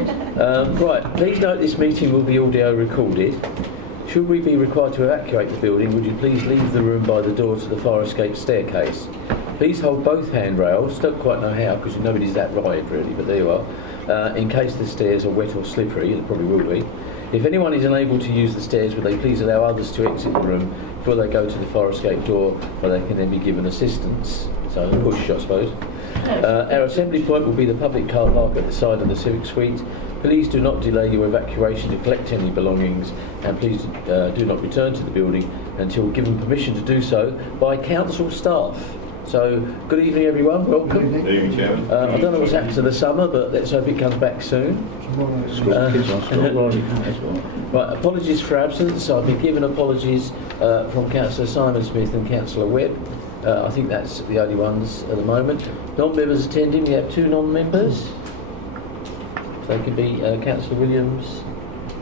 Right, please note this meeting will be audio recorded. Should we be required to evacuate the building, would you please leave the room by the door to the fire escape staircase? Please hold both handrails, don't quite know how because nobody's that right really, but there you are, in case the stairs are wet or slippery, it probably will be. If anyone is unable to use the stairs, would they please allow others to exit the room before they go to the fire escape door, where they can then be given assistance? So a push, I suppose. Our assembly point will be the public car park at the side of the Civic Suite. Please do not delay your evacuation to collect any belongings, and please do not return to the building until given permission to do so by council staff. So, good evening everyone, welcome. Good evening, Chairman. I don't know what's happened to the summer, but let's hope it comes back soon. Right, apologies for absence. I've been given apologies from Councillor Simon Smith and Councillor Webb. I think that's the only ones at the moment. Non-members attending, we have two non-members. They can be Councillor Williams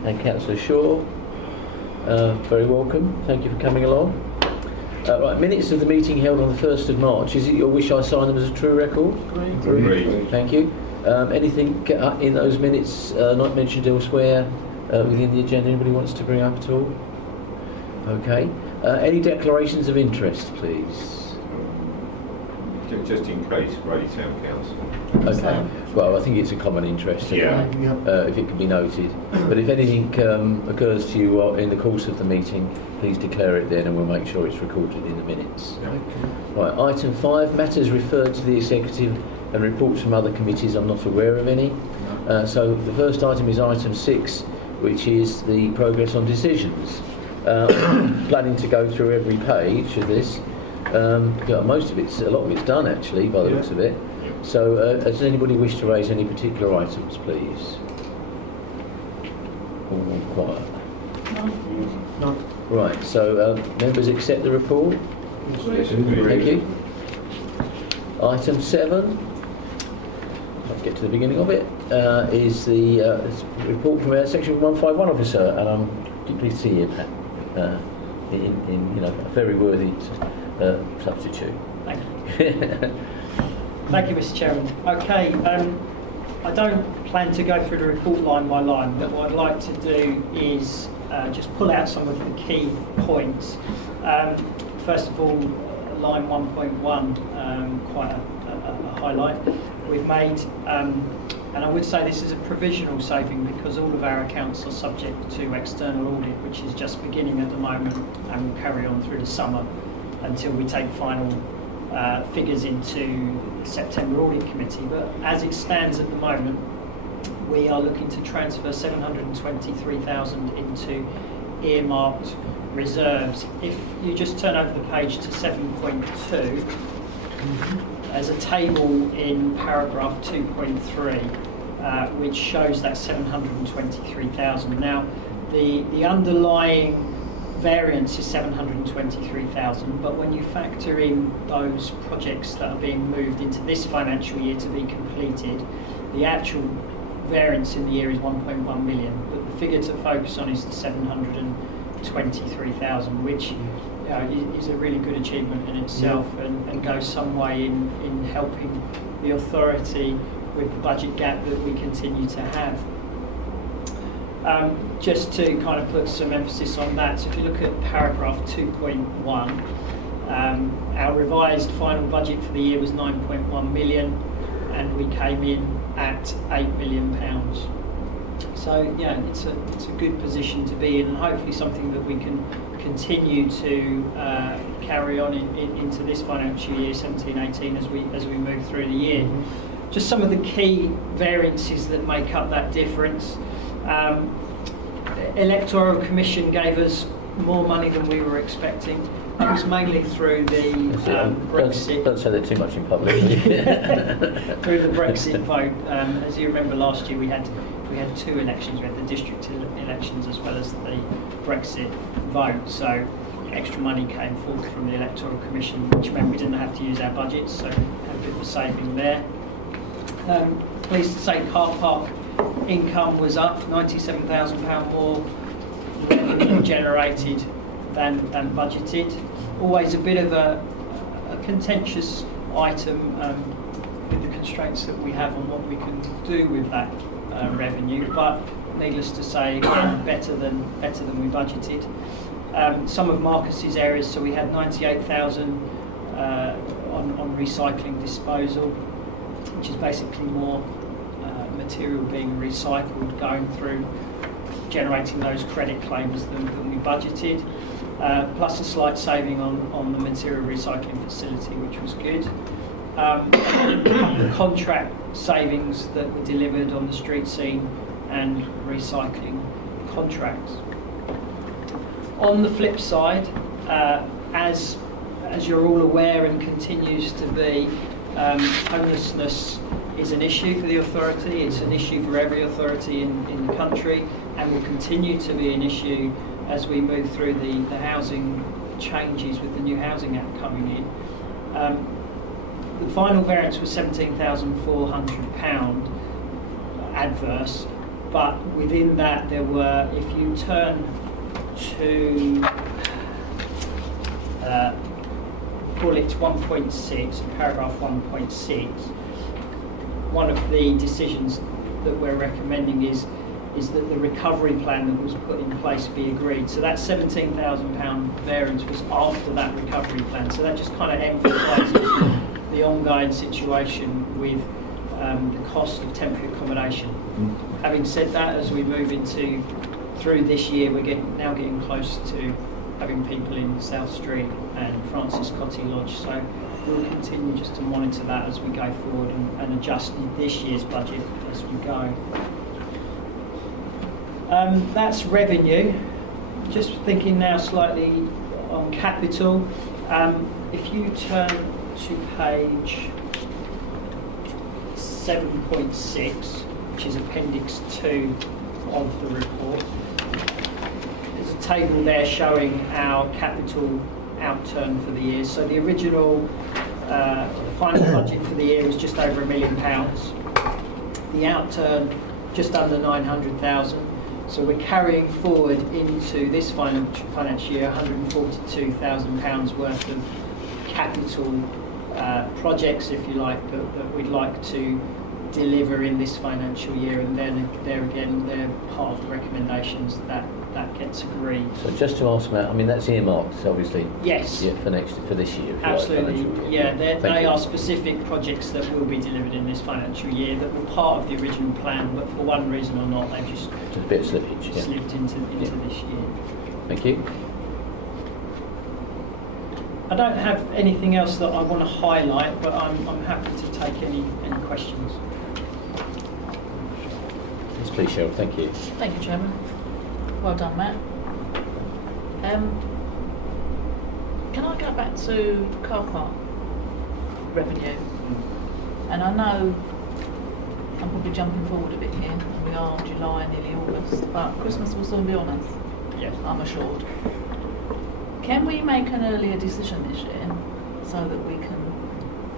and Councillor Shaw. Very welcome, thank you for coming along. Right, minutes of the meeting held on the 1st of March. Is it your wish I sign them as a true record? Agreed. Thank you. Anything in those minutes not mentioned elsewhere within the agenda anybody wants to bring up at all? Okay. Any declarations of interest, please? Just in case, Brady Town Council. Okay. Well, I think it's a common interest. Yeah. If it can be noted. But if anything occurs to you in the course of the meeting, please declare it then, and we'll make sure it's recorded in the minutes. Yeah. Right. Item 5: matters referred to the executive and reports from other committees. I'm not aware of any. So the first item is item 6, which is the progress on decisions. Planning to go through every page of this. Most of it's, a lot of it's done actually, by the looks of it. So, does anybody wish to raise any particular items, please? All quiet. No. Right. So, members accept the report. Yes, Thank you. Item 7. Let's get to the beginning of it. Is the report from our Section 151 officer, and I'm deeply pleased to see him in a very worthy substitute. Thank you. Thank you, Mr. Chairman. Okay, I don't plan to go through the report line by line, but what I'd like to do is just pull out some of the key points. First of all, line 1.1, quite a highlight we've made. And I would say this is a provisional saving because all of our accounts are subject to external audit, which is just beginning at the moment and will carry on through the summer until we take final figures into the September Audit Committee. But as it stands at the moment, we are looking to transfer 723,000 into earmarked reserves. If you just turn over the page to 7.2, there's a table in paragraph 2.3 which shows that 723,000. Now, the underlying variance is 723,000, but when you factor in those projects that are being moved into this financial year to be completed, the actual variance in the year is 1.1 million. But the figure to focus on is the 723,000, which is a really good achievement in itself, and goes some way in helping the authority with the budget gap that we continue to have. Just to kind of put some emphasis on that, so if you look at paragraph 2.1, our revised final budget for the year was 9.1 million, and we came in at £8 million. So yeah, it's a good position to be in, and hopefully something that we can continue to carry on into this financial year, 17-18, as we move through the year. Just some of the key variances that make up that difference. Electoral Commission gave us more money than we were expecting. That was mainly through the Brexit. Don't say that too much in public. Through the Brexit vote. As you remember, last year we had two elections. We had the district elections as well as the Brexit vote. So extra money came forth from the Electoral Commission, which meant we didn't have to use our budgets. So we had a bit of a saving there. Pleased to say car park income was up, £97,000 more revenue generated than budgeted. Always a bit of a contentious item with the constraints that we have on what we can do with that revenue, but needless to say, again, better than we budgeted. Some of Marcus's areas, so we had 98,000 on recycling disposal, which is basically more material being recycled, going through, generating those credit claims than we budgeted, plus a slight saving on the material recycling facility, which was good. The contract savings that were delivered on the street scene and recycling contracts. On the flip side, as you're all aware and continues to be, homelessness is an issue for the authority. It's an issue for every authority in the country, and will continue to be an issue as we move through the housing changes with the new Housing Act coming in. The final variance was £17,400 adverse, but within that there were, if you turn to call it 1.6, paragraph 1.6, one of the decisions that we're recommending is that the recovery plan that was put in place be agreed. So that £17,000 variance was after that recovery plan. So that just kind of emphasises the ongoing situation with the cost of temporary accommodation. Having said that, as we move through this year, we're now getting close to having people in South Street and Francis Cotty Lodge. So we'll continue just to monitor that as we go forward and adjust this year's budget as we go. That's revenue. Just thinking now slightly on capital. If you turn to page 7.6, which is Appendix 2 of the report, there's a table there showing our capital outturn for the year. So the original final budget for the year was just over £1 million. The outturn just under 900,000. So we're carrying forward into this financial year £142,000 worth of capital projects, if you like, that we'd like to deliver in this financial year, and then there again, they're part of the recommendations that gets agreed. So just to ask Matt, I mean that's earmarked, obviously. Yes. Yeah, for this year. Absolutely. Yeah, they you. are specific projects that will be delivered in this financial year that were part of the original plan, but for one reason or not, they've just a bit of slippage. Yeah. slipped into this year. Thank you. I don't have anything else that I want to highlight, but I'm happy to take any questions. Yes, please, Cheryl. Thank you. Thank you, Chairman. Well done, Matt. Can I go back to car park revenue? And I know I'm probably jumping forward a bit here. We are July, nearly August, but Christmas will soon be on us. Yes. I'm assured. Can we make an earlier decision this year so that we can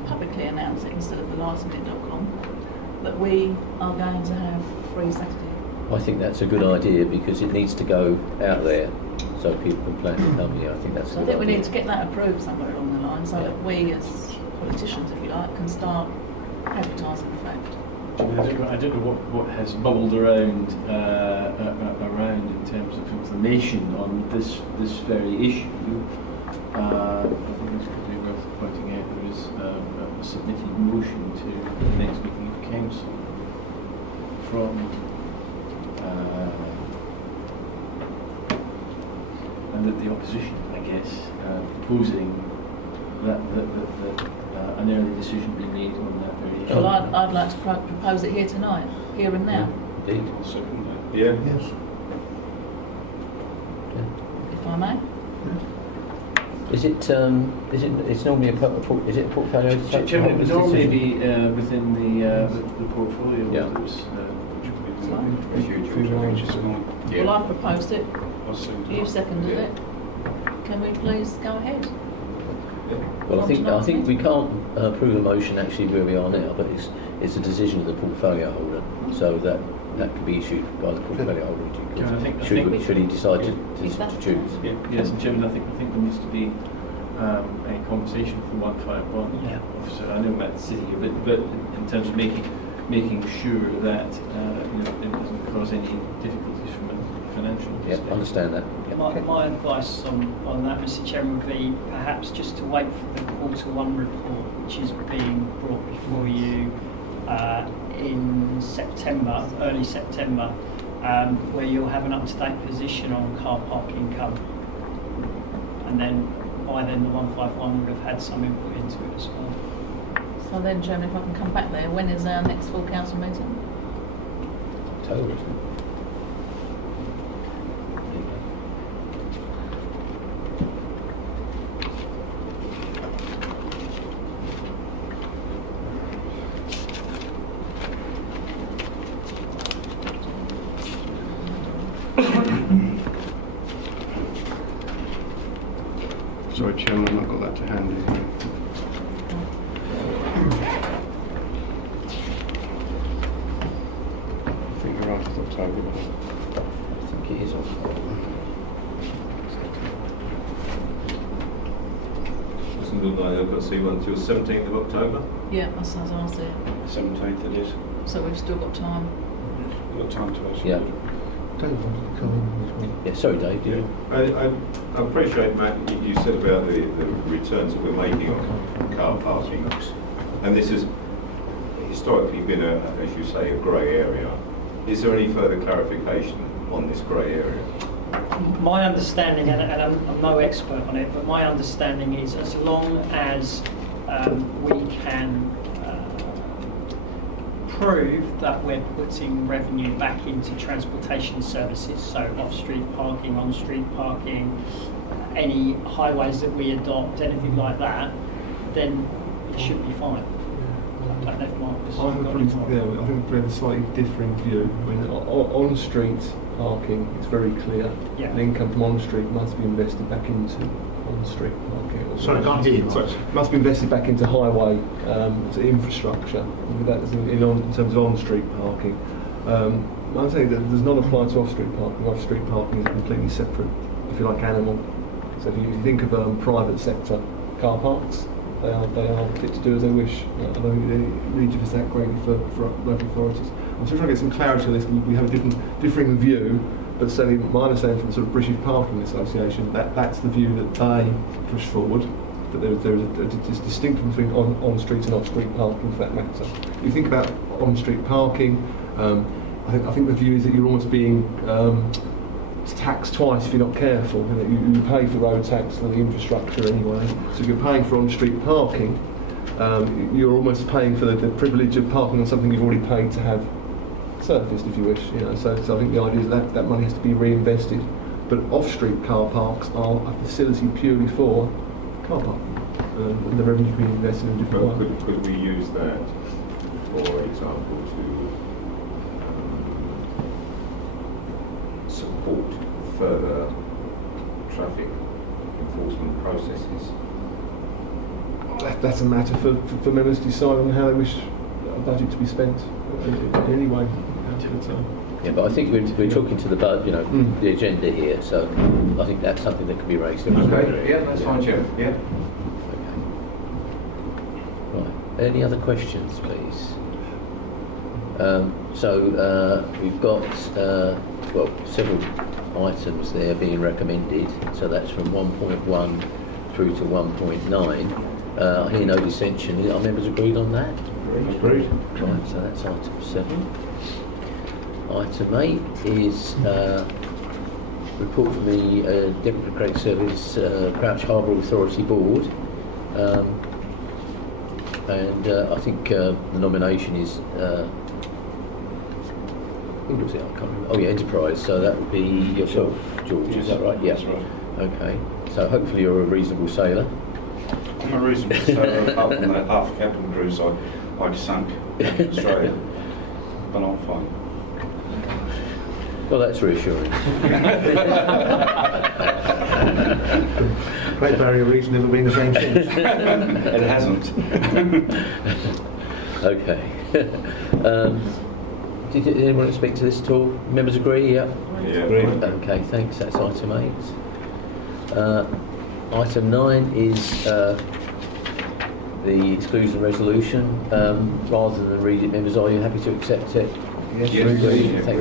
publicly announce it instead of the lastminute.com that we are going to have free Saturday? I think that's a good idea because it needs to go out there so people can plan to come here. I think that's a So I good think we idea. need to get that approved somewhere along the line so that we as politicians, if you like, can start advertising the fact. I don't know what has bubbled around in terms of information on this very issue. I think it's probably worth pointing out there is a submitted motion to the next meeting of council from and that the opposition, I guess, proposing that an early decision be made on that very issue. Well, I'd like to propose it here tonight, here and now, Indeed. I'll second that. Yeah. Yes. if I may. Is it? It's normally a portfolio? Chairman, it would normally be within the portfolio. Yeah. Well, I've proposed it. You've seconded Yeah. it. Can we please go ahead? Well, I think we can't approve a motion actually where we are now, but it's a decision of the portfolio holder, so that could be issued by the portfolio holder. Yeah, I think- Should he decide to Exactly. choose? Yes, and Chairman, I think there needs to be a conversation from 151 Yeah. officer. I know Matt's sitting here, but in terms of making making sure that it doesn't cause any difficulties from a financial Yeah, perspective. understand that. Yeah. My advice on that, Mr. Chairman, would be perhaps just to wait for the Q1 report, which is being brought before you in September, early September, where you'll have an up-to-date position on car park income. And then, by then, the 151 would have had some input into it as well. So then, Chairman, if I can come back there, when is our next full council meeting? October, isn't it? Sorry, Chairman, I've not got that to hand. I think you're right, it's October. I think it is October. Doesn't look like I've got to see one until 17th of October. Yeah, that's as I see it. 17th it is. So we've still got time. We've got time to actually. Yeah. Dave wanted to come in as well. Yeah, sorry, Dave. Yeah. I appreciate, Matt, you said about the returns that we're making on car parking. And this has historically been, as you say, a grey area. Is there any further clarification on this grey area? My understanding, and I'm no expert on it, but my understanding is as long as we can prove that we're putting revenue back into transportation services, so off-street parking, on-street parking, any highways that we adopt, anything like that, then it should be fine. I don't know if Marcus I think we have a slightly differing view. I mean, on-street parking is very clear. Yeah. The income from on-street must be invested back into on-street parking. Sorry, I can't hear you. Sorry, must be invested back into highway to infrastructure. That is in terms of on-street parking. I'm saying that does not apply to off-street parking. Off-street parking is completely separate, if you like, animal. So if you think of private sector car parks, they are fit to do as they wish. I don't think they need to visit that greatly for local authorities. I'm still trying to get some clarity on this. We have a differing view, but certainly my understanding from the sort of British Parking Association, that's the view that they push forward, that there is a distinction between on-street and off-street parking for that matter. If you think about on-street parking, I think the view is that you're almost being taxed twice if you're not careful. You pay for road tax for the infrastructure anyway. So if you're paying for on-street parking, you're almost paying for the privilege of parking on something you've already paid to have surfaced, if you wish. So I think the idea is that money has to be reinvested. But off-street car parks are a facility purely for car parking, and the revenue can be invested in different Well, ways. could we use that, for example, to support further traffic enforcement processes? That's a matter for members to decide on how they wish a budget to be spent anyway. Yeah, but I think we're talking to the agenda here, so I think that's something that can be raised. Okay, yeah, that's fine, Chair. Yeah. Okay. Right. Any other questions, please? We've got several items there being recommended. So that's from 1.1 through to 1.9. I hear no dissension. Are members agreed on that? Agreed. Right. So that's item 7. Item 8 is report from the Deputy Procurator Service Crouch Harbour Authority Board. I think the nomination is, who was it? I can't remember. Oh yeah, Enterprise. So that would be yourself, George. Is that right? Yeah. That's right. Okay. So hopefully you're a reasonable sailor. I'm a reasonable sailor. Apart from that half cabin cruise I sunk in Australia, but I'm fine. Well, that's reassuring. Great Barrier Reef's never been the same since. It hasn't. Okay. Did anyone speak to this at all? Members agree? Yeah. Yeah. Okay, thanks. That's item 8. Item 9 is the exclusion resolution rather than read it. Members, are you happy to accept it? Yes, please. Thank